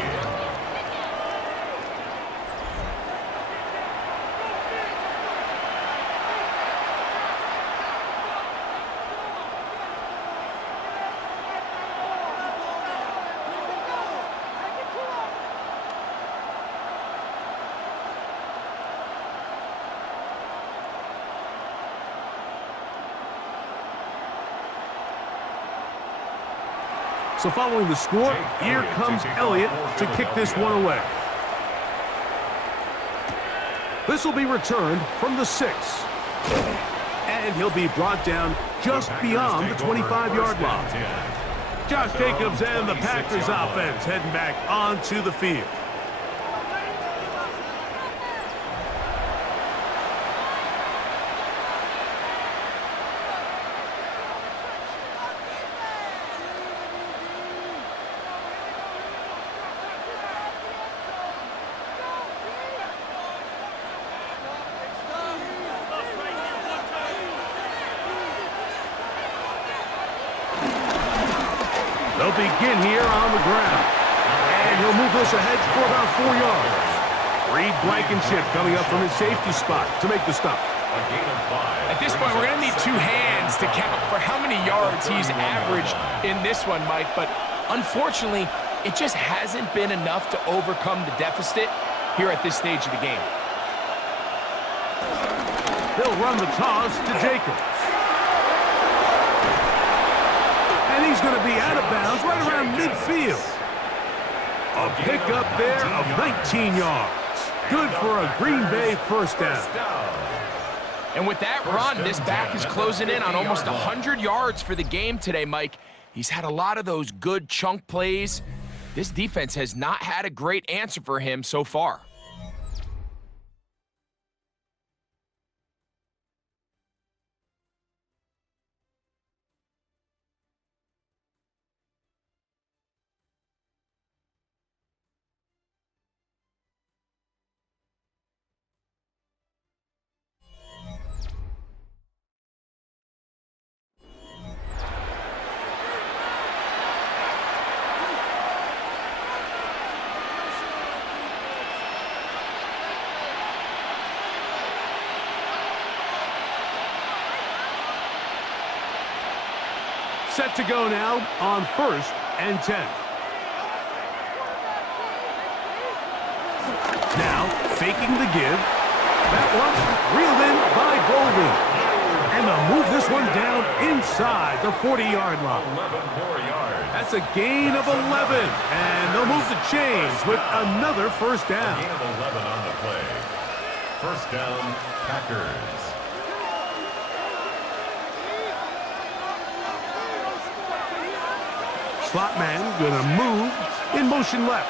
So following the score, here comes Elliott to kick this one away. This will be returned from the 6. And he'll be brought down just beyond the 25-yard line. Josh Jacobs and the Packers offense heading back onto the field. They'll begin here on the ground. And he'll move this ahead for about 4 yards. Reed Blankenship coming up from his safety spot to make the stop. At this point, we're going to need 2 hands to count for how many yards he's averaged in this one, Mike. But unfortunately, it just hasn't been enough to overcome the deficit here at this stage of the game. They'll run the toss to Jacobs. And he's going to be out of bounds right around midfield. A pickup there of 19 yards. Good for a Green Bay first down. And with that run, this back is closing in on almost 100 yards for the game today, Mike. He's had a lot of those good chunk plays. This defense has not had a great answer for him so far. Set to go now on 1st and 10. Now, faking the give. That one reeled in by Golden. And they'll move this one down inside the 40-yard line. 11 more yards. That's a gain of 11. And they'll move the chains with another first down. A gain of 11 on the play. First down, Packers. Slot man gonna move in motion left.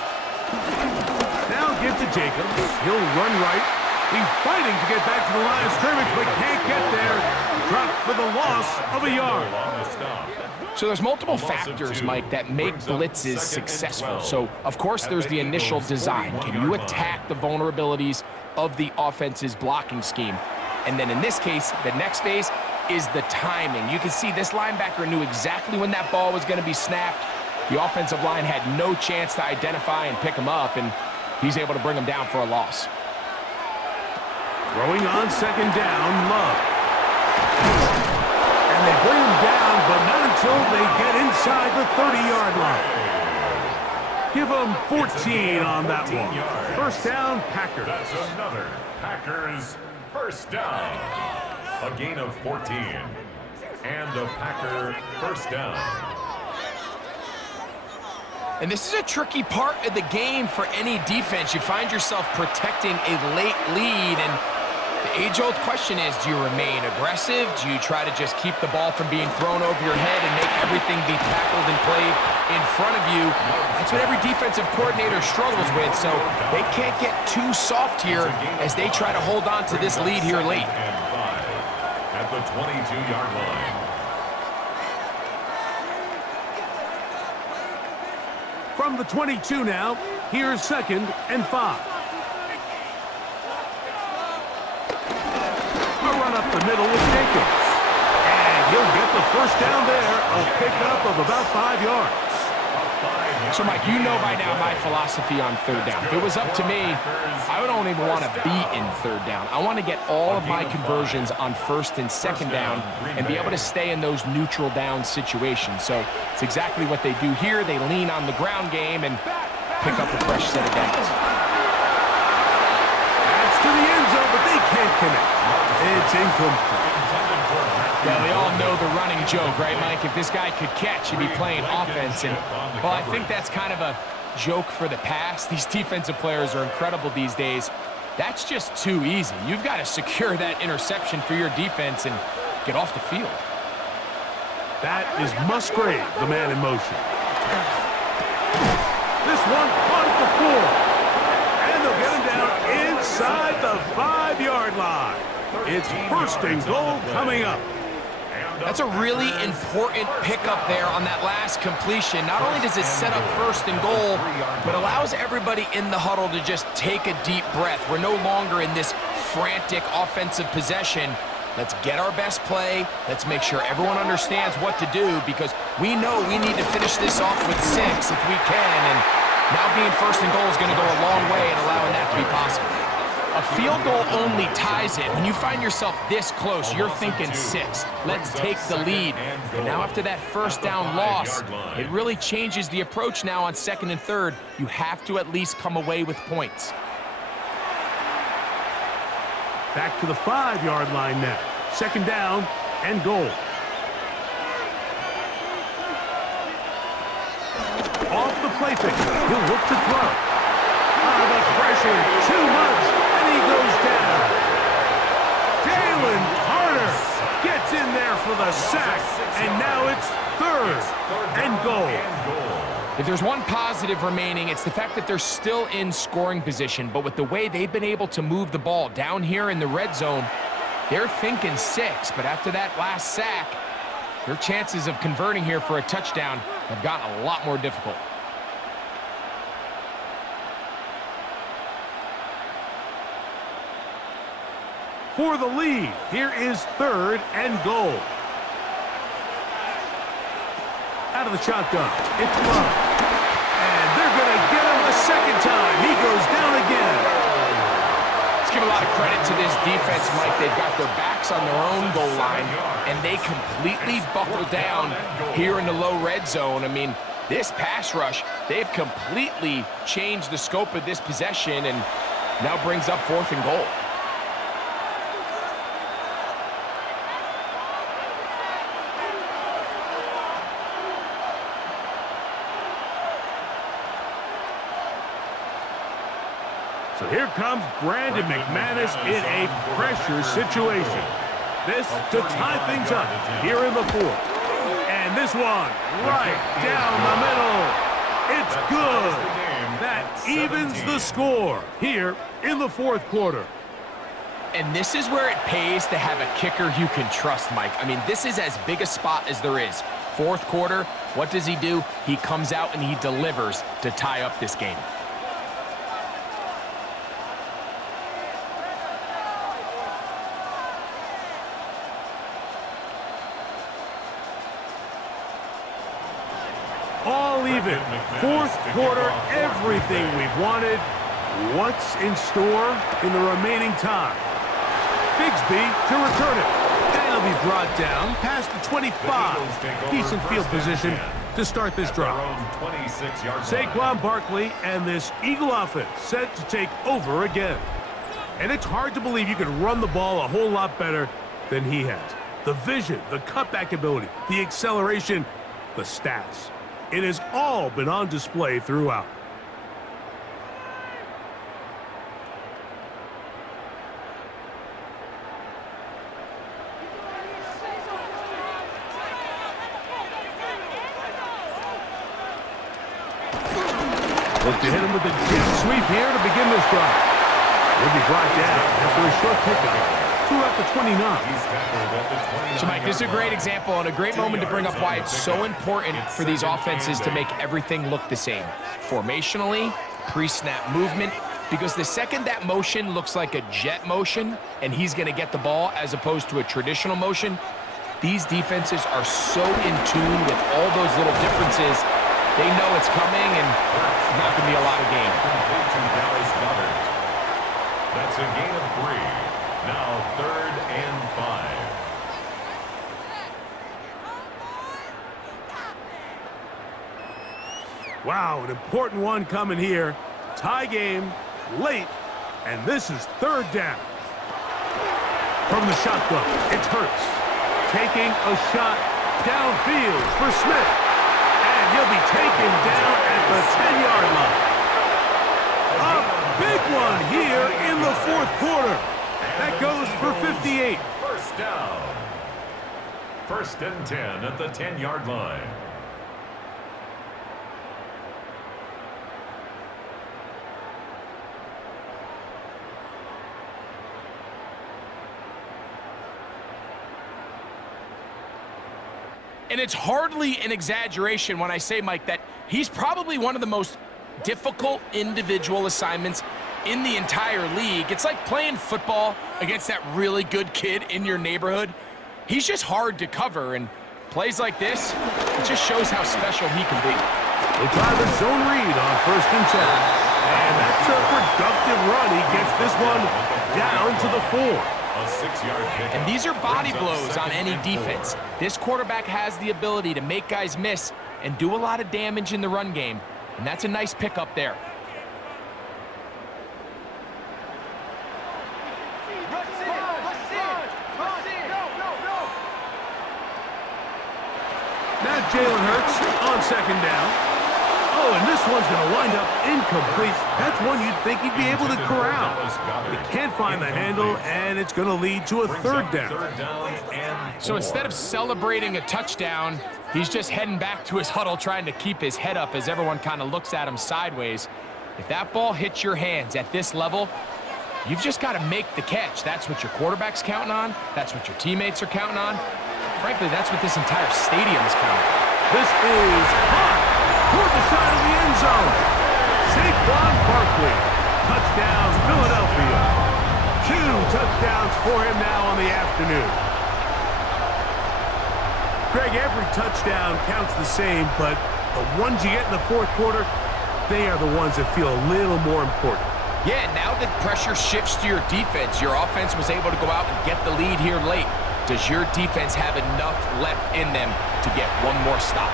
Now give to Jacobs. He'll run right. He's fighting to get back to the line of scrimmage, but can't get there. Dropped for the loss of a yard. So there's multiple factors, Mike, that make blitzes successful. So, of course, there's the initial design. Can you attack the vulnerabilities of the offense's blocking scheme? And then in this case, the next phase is the timing. You can see this linebacker knew exactly when that ball was going to be snapped. The offensive line had no chance to identify and pick him up, and he's able to bring him down for a loss. Throwing on 2nd down, Love. And they bring him down, but not until they get inside the 30-yard line. Give them 14 on that one. First down, Packers. That's another Packers first down. A gain of 14. And a Packer first down. And this is a tricky part of the game for any defense. You find yourself protecting a late lead, and the age-old question is, do you remain aggressive? Do you try to just keep the ball from being thrown over your head and make everything be tackled and played in front of you? That's what every defensive coordinator struggles with, so they can't get too soft here as they try to hold on to this lead here late. And 5 at the 22-yard line. From the 22 now, here's 2nd and 5. A run up the middle with Jacobs. And he'll get the first down there, a pickup of about 5 yards. So, Mike, you know by now my philosophy on 3rd down. If it was up to me, I don't even want to be in 3rd down. I want to get all of my conversions on 1st and 2nd down and be able to stay in those neutral down situations. So it's exactly what they do here. They lean on the ground game and pick up a fresh set of downs. That's to the end zone, but they can't connect. It's incomplete. Intended for Well, we all know the running joke, right, Mike? If this guy could catch, he'd be playing offense. And, well, I think that's kind of a joke for the past. These defensive players are incredible these days. That's just too easy. You've got to secure that interception for your defense and get off the field. That is Musgrave, the man in motion. This one caught at the floor. And they'll get him down inside the 5-yard line. It's first and goal coming up. That's a really important pickup there on that last completion. Not only does it set up first and goal, but allows everybody in the huddle to just take a deep breath. We're no longer in this frantic offensive possession. Let's get our best play. Let's make sure everyone understands what to do, because we know we need to finish this off with 6 if we can. And now being first and goal is going to go a long way in allowing that to be possible. A field goal only ties it. When you find yourself this close, you're thinking 6. Let's take the lead. And now after that first down loss, it really changes the approach now on 2nd and 3rd. You have to at least come away with points. Back to the 5-yard line now. 2nd down and goal. Off the play fake. He'll look to throw. The pressure, too much, and he goes down. Jalen Carter gets in there for the sack, and now it's 3rd and goal. If there's one positive remaining, it's the fact that they're still in scoring position. But with the way they've been able to move the ball down here in the red zone, they're thinking 6. But after that last sack, their chances of converting here for a touchdown have gotten a lot more difficult. For the lead, here is 3rd and goal. Out of the shotgun, it's Love. And they're going to get him a 2nd time. He goes down again. Let's give a lot of credit to this defense, Mike. They've got their backs on their own goal line, and they completely buckle down here in the low red zone. I mean, this pass rush, they've completely changed the scope of this possession and now brings up 4th and goal. So here comes Brandon McManus in a pressure situation. This to tie things up here in the 4th. And this one right down the middle. It's good. That evens the score here in the 4th quarter. And this is where it pays to have a kicker you can trust, Mike. I mean, this is as big a spot as there is. 4th quarter, what does he do? He comes out and he delivers to tie up this game. All even. 4th quarter, everything we've wanted. What's in store in the remaining time? Bigsby to return it. And he'll be brought down past the 25. Decent field position to start this drive. Saquon Barkley and this Eagle offense set to take over again. And it's hard to believe you can run the ball a whole lot better than he has. The vision, the cutback ability, the acceleration, the stats. It has all been on display throughout. Look to hit him with a jet sweep here to begin this drive. He'll be brought down after a short pickup. At the 29. So, Mike, this is a great example and a great moment to bring up why it's so important for these offenses to make everything look the same. Formationally, pre-snap movement, because the second that motion looks like a jet motion and he's going to get the ball as opposed to a traditional motion, these defenses are so in tune with all those little differences. They know it's coming and it's not going to be a lot of game. That's a gain of 3. Now 3rd and 5. Wow, an important one coming here. Tie game, late, and this is 3rd down. From the shotgun, it's Hurts. taking a shot downfield for Smith. And he'll be taken down at the 10-yard line. A big one here in the fourth quarter. That goes for 58. First down. First and 10 at the 10-yard line. And it's hardly an exaggeration when I say, Mike, that he's probably one of the most difficult individual assignments in the entire league. It's like playing football against that really good kid in your neighborhood. He's just hard to cover, and plays like this, it just shows how special he can be. They try the zone read on 1st and 10. And that's a productive run. He gets this one down to the 4. A 6-yard pickup. And these are body blows on any defense. This quarterback has the ability to make guys miss and do a lot of damage in the run game, and that's a nice pickup there. Now Jalen Hurts on 2nd down. Oh, and this one's going to wind up incomplete. That's one you'd think he'd be able to corral. He can't find the handle, and it's going to lead to a 3rd down. So instead of celebrating a touchdown, he's just heading back to his huddle trying to keep his head up as everyone kind of looks at him sideways. If that ball hits your hands at this level, you've just got to make the catch. That's what your quarterback's counting on. That's what your teammates are counting on. Frankly, that's what this entire stadium is counting on. This is hot toward the side of the end zone. Saquon Barkley. Touchdown, Philadelphia. 2 touchdowns for him now on the afternoon. Greg, every touchdown counts the same, but the ones you get in the fourth quarter, they are the ones that feel a little more important. Yeah, now that pressure shifts to your defense, your offense was able to go out and get the lead here late. Does your defense have enough left in them to get one more stop?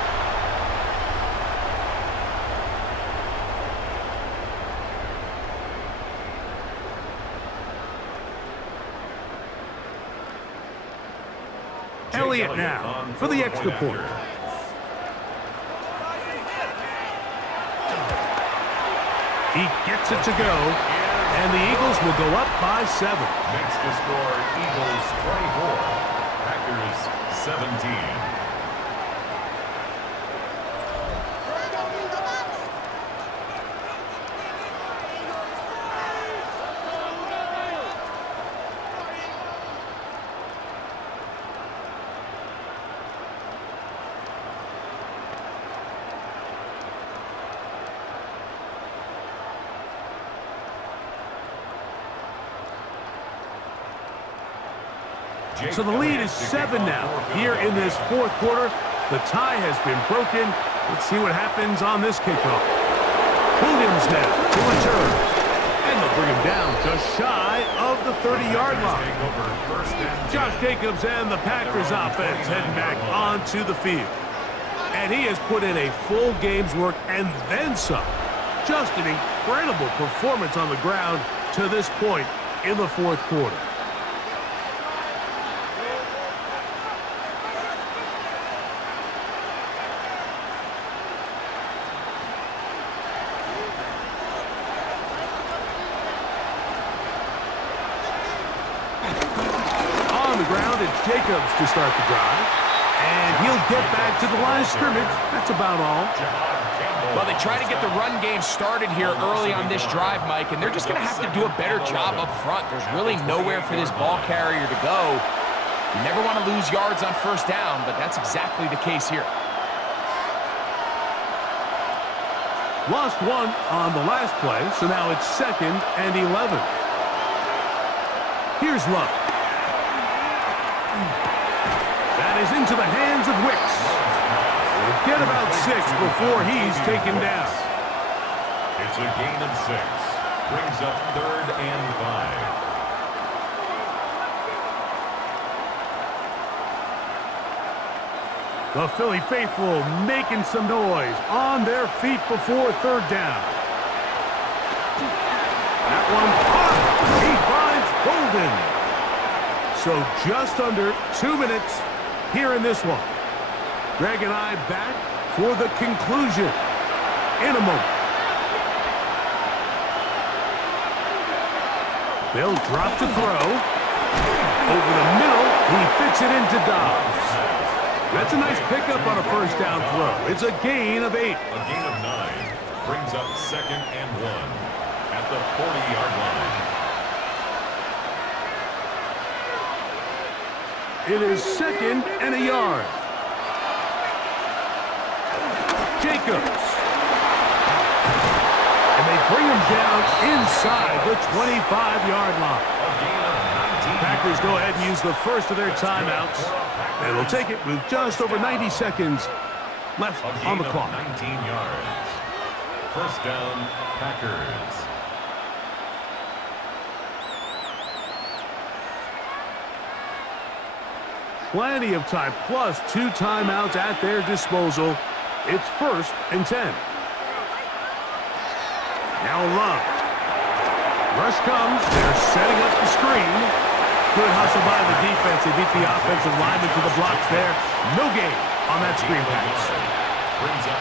Elliott now for the extra point. He gets it to go, and the Eagles will go up by 7. Makes the score Eagles 24, Packers 17. So the lead is 7 now. Here in this fourth quarter, the tie has been broken. Let's see what happens on this kickoff. Williams now to return. And they'll bring him down just shy of the 30-yard line. Josh Jacobs and the Packers offense heading back onto the field. And he has put in a full game's work and then some. Just an incredible performance on the ground to this point in the fourth quarter. Jacobs to start the drive, and he'll get back to the line of scrimmage. That's about all. Well, they try to get the run game started here early on this drive, Mike, and they're just going to have to do a better job up front. There's really nowhere for this ball carrier to go. You never want to lose yards on first down, but that's exactly the case here. Lost one on the last play, so now it's 2nd and 11. Here's Love. That is into the hands of Wicks. We'll get about 6 before he's taken down. It's a gain of 6. Brings up 3rd and 5. The Philly faithful making some noise on their feet before 3rd down. That one caught. He finds Golden. So just under 2 minutes here in this one. Greg and I back for the conclusion in a moment. They'll drop to throw. Over the middle, he fits it into Dobbs. That's a nice pickup on a first down throw. It's a gain of 8. A gain of 9 brings up 2nd and 1 at the 40-yard line. It is 2nd and a yard. Jacobs. And they bring him down inside the 25-yard line. Packers go ahead and use the first of their timeouts. They will take it with just over 90 seconds left on the clock. 19 yards. First down, Packers. Plenty of time, plus 2 timeouts at their disposal. It's 1st and 10. Now Love. Rush comes. They're setting up the screen. Good hustle by the defense. They beat the offensive lineman to the blocks there. No gain on that screen pass.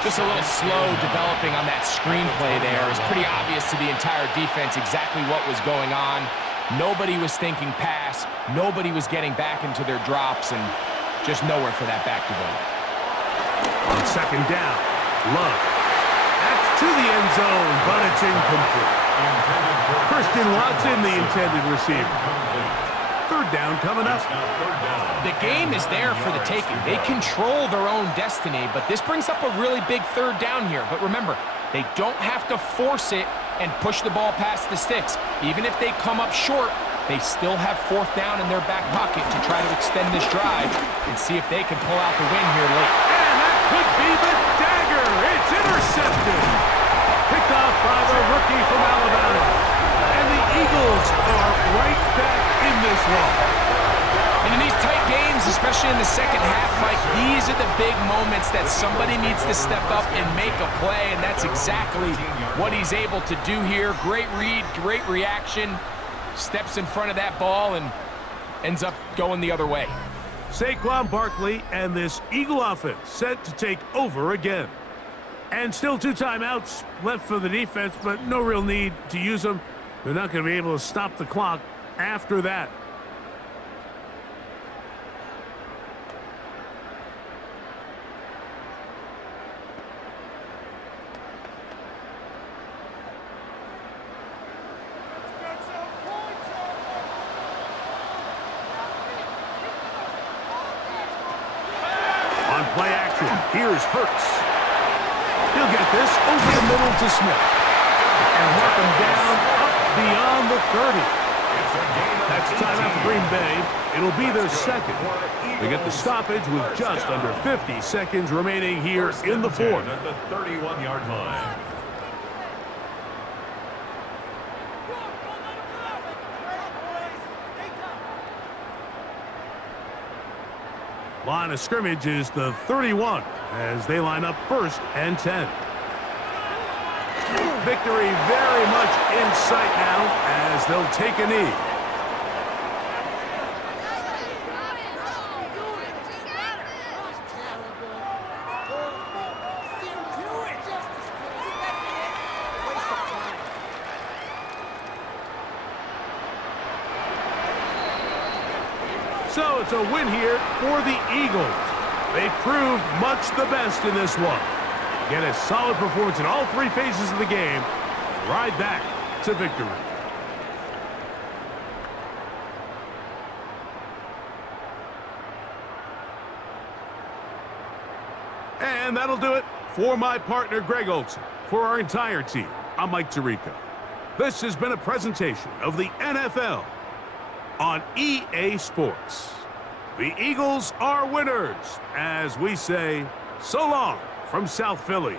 Just a little slow developing on that screenplay there. It was pretty obvious to the entire defense exactly what was going on. Nobody was thinking pass. Nobody was getting back into their drops, and just nowhere for that back to go. On 2nd down, Love. That's to the end zone, but it's incomplete. Christian Watson, the intended receiver. 3rd down coming up. The game is there for the taking. They control their own destiny, but this brings up a really big 3rd down here. But remember, they don't have to force it and push the ball past the sticks. Even if they come up short, they still have 4th down in their back pocket to try to extend this drive and see if they can pull out the win here late. And that could be the dagger. It's intercepted. Picked off by the rookie from Alabama. And the Eagles are right back in this one. And in these tight games, especially in the second half, Mike, these are the big moments that somebody needs to step up and make a play, and that's exactly what he's able to do here. Great read, great reaction, steps in front of that ball and ends up going the other way. Saquon Barkley and this Eagle offense set to take over again. And still 2 timeouts left for the defense, but no real need to use them. They're not going to be able to stop the clock after that. On play action, here's Hurts. He'll get this over the middle to Smith. And mark him down up beyond the 30. That's timeout for Green Bay. It'll be their 2nd. They get the stoppage with just under 50 seconds remaining here in the 4th. At the 31-yard line. Line of scrimmage is the 31 as they line up 1st and 10. Victory very much in sight now as they'll take a knee. So it's a win here for the Eagles. They proved much the best in this one. Get a solid performance in all 3 phases of the game. Ride back to victory. And that'll do it for my partner, Greg Olson. For our entire team, I'm Mike Tirico. This has been a presentation of the NFL on EA Sports. The Eagles are winners, as we say, so long from South Philly.